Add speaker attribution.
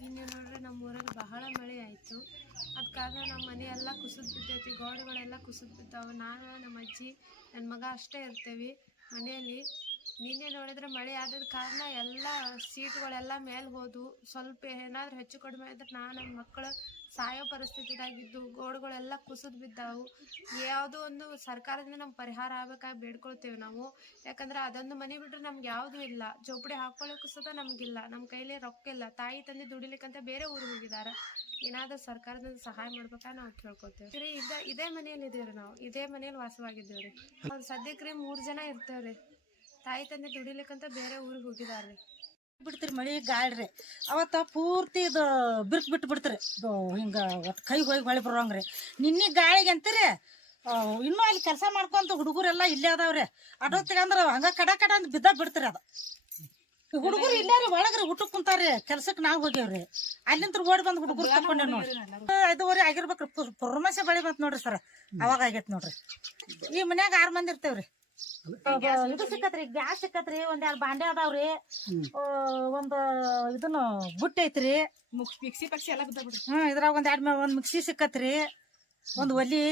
Speaker 1: ನಿನ್ನೆ ನೋಡ್ರಿ ನಮ್ಮ ಊರಲ್ಲಿ ಬಹಳ ಮಳೆ ಆಯಿತು. ಅದ ಕಾರಣ ನಮ್ಮ ಮನೆಯೆಲ್ಲ ಕುಸಿದು ಬಿದ್ದೈತಿ, ಗೋಡೆಗಳೆಲ್ಲ ಕುಸಿದು ಬಿದ್ದಾವೆ. ನಾನು, ನಮ್ಮ ಅಜ್ಜಿ, ನನ್ನ ಮಗ ಅಷ್ಟೇ ಇರ್ತೇವೆ ಮನೆಯಲ್ಲಿ. ನಿನ್ನೆ ನೋಡಿದ್ರೆ ಮಳೆ ಆದದ ಕಾರಣ ಎಲ್ಲ ಸೀಟ್ಗಳೆಲ್ಲ ಮೇಲೆ ಹೋದು. ಸ್ವಲ್ಪ ಏನಾದ್ರೂ ಹೆಚ್ಚು ಕಡಿಮೆ ಆದ್ರೆ ನಾನು ನನ್ನ ಮಕ್ಕಳು ಸಾಯೋ ಪರಿಸ್ಥಿತಿದಾಗಿದ್ದು, ಗೋಡುಗಳೆಲ್ಲ ಕುಸಿದು ಬಿದ್ದಾವು. ಯಾವುದೋ ಒಂದು ಸರ್ಕಾರದಿಂದ ನಮ್ಗೆ ಪರಿಹಾರ ಆಗ್ಬೇಕಾಗಿ ಬೇಡ್ಕೊಳ್ತೇವೆ ನಾವು. ಯಾಕಂದ್ರೆ ಅದೊಂದು ಮನೆ ಬಿಟ್ರೆ ನಮ್ಗೆ ಯಾವುದೂ ಇಲ್ಲ. ಜೋಪಡಿ ಹಾಕೊಳ್ಳೋಕ್ಕೂ ಸಹ ನಮಗಿಲ್ಲ. ನಮ್ಮ ಕೈಲಿ ರೊಕ್ಕ ಇಲ್ಲ. ತಾಯಿ ತಂದೆ ದುಡಿಲಿಕ್ಕಂತ ಬೇರೆ ಊರಿಗೆ ಹೋಗಿದ್ದಾರೆ. ಏನಾದರೂ ಸರ್ಕಾರದಿಂದ ಸಹಾಯ ಮಾಡ್ಬೇಕಾ ನಾವು ಕೇಳ್ಕೊತೇವೆ ರೀ ಇದ ಇದೇ ಮನೆಯಲ್ಲಿ ಇದೀವಿ ನಾವು. ಇದೇ ಮನೆಯಲ್ಲಿ ವಾಸವಾಗಿದ್ದೇವೆ ರೀ ಸದ್ಯಕ್ಕೆ ರೀ ಮೂರು ಜನ ಇರ್ತೇವೆ ರೀ ತಾಯಿ ತಂದೆ ದುಡಿಲಿಕ್ಕಂತ ಬೇರೆ ಊರಿಗೆ ಹೋಗಿದಾರ್ರಿ.
Speaker 2: ಬಿಡ್ತೀರಿ ಮಳಿ ಗಾಳ್ರಿ. ಅವತ್ತ ಪೂರ್ತಿ ಇದು ಬಿರ್ಕ್ ಬಿಟ್ಟು ಬಿಡ್ತೀರಿ ಇದು ಹಿಂಗ ಒಟ್ಟು ಕೈ ಹೋಗಿ ಹೊಳಿ ಬರೋಂಗ್ರಿ. ನಿನ್ನೆ ಗಾಳಿಗೆ ಅಂತೀರಿ ಇನ್ನು ಅಲ್ಲಿ ಕೆಲಸ ಮಾಡ್ಕೊಂತ ಹುಡುಗರೆಲ್ಲ ಇಲ್ಲೇ ಅದಾವ್ರಿ. ಅಡೋತ್ತಿಗೆ ಅಂದ್ರೆ ಹಂಗ ಕಡ ಕಡ ಅಂತ ಬಿದ್ದ ಬಿಡ್ತೀರಿ ಅದ. ಹುಡುಗರು ಇಲ್ಲೇ ರೀ, ಒಳಗ್ರಿ ಊಟಕ್ಕೆ ಕುಂತಾರ್ರಿ. ಕೆಲ್ಸಕ್ಕೆ ನಾವು ಹೋಗ್ಯಾವ್ರಿ. ಅಲ್ಲಿಂದ ಓಡಿ ಬಂದ್ ಹುಡುಗರು ತಕೊಂಡೇವ್ ನೋಡ್ರಿ. ಐದುವರೆ ಆಗಿರ್ಬೇಕ್ರಿ. ಪುರ್ಮಸೆ ಬಳಿ ಬಂತ ನೋಡ್ರಿ ಸರ್. ಅವಾಗ ಆಗೈತ್ ನೋಡ್ರಿ. ಈ ಮನ್ಯಾಗ ಆರ್ ಮಂದಿ ಇರ್ತೇವ್ರಿ. ಇದು ಸಿಕ್ಕತ್ರಿ ಗ್ಯಾಸ್ ಸಿಕ್ಕತ್ರಿ ಒಂದ್ ಎರಡ್ ಬಾಂಡೆ ಅದಾವ್ರಿ. ಒಂದ್ ಇದನ್ನ ಬುಟ್ಟಿ ಐತ್ರಿ.
Speaker 3: ಮಿಕ್ಸಿ ಪಕ್ಷಿ ಎಲ್ಲ
Speaker 2: ಹ್ಮ್ ಇದ್ರಾಗ ಒಂದ್ ಎರಡ್ ಒಂದ್ ಮಿಕ್ಸಿ ಸಿಕ್ಕತ್ರಿ. ಒಂದ್ ಒಲಿ.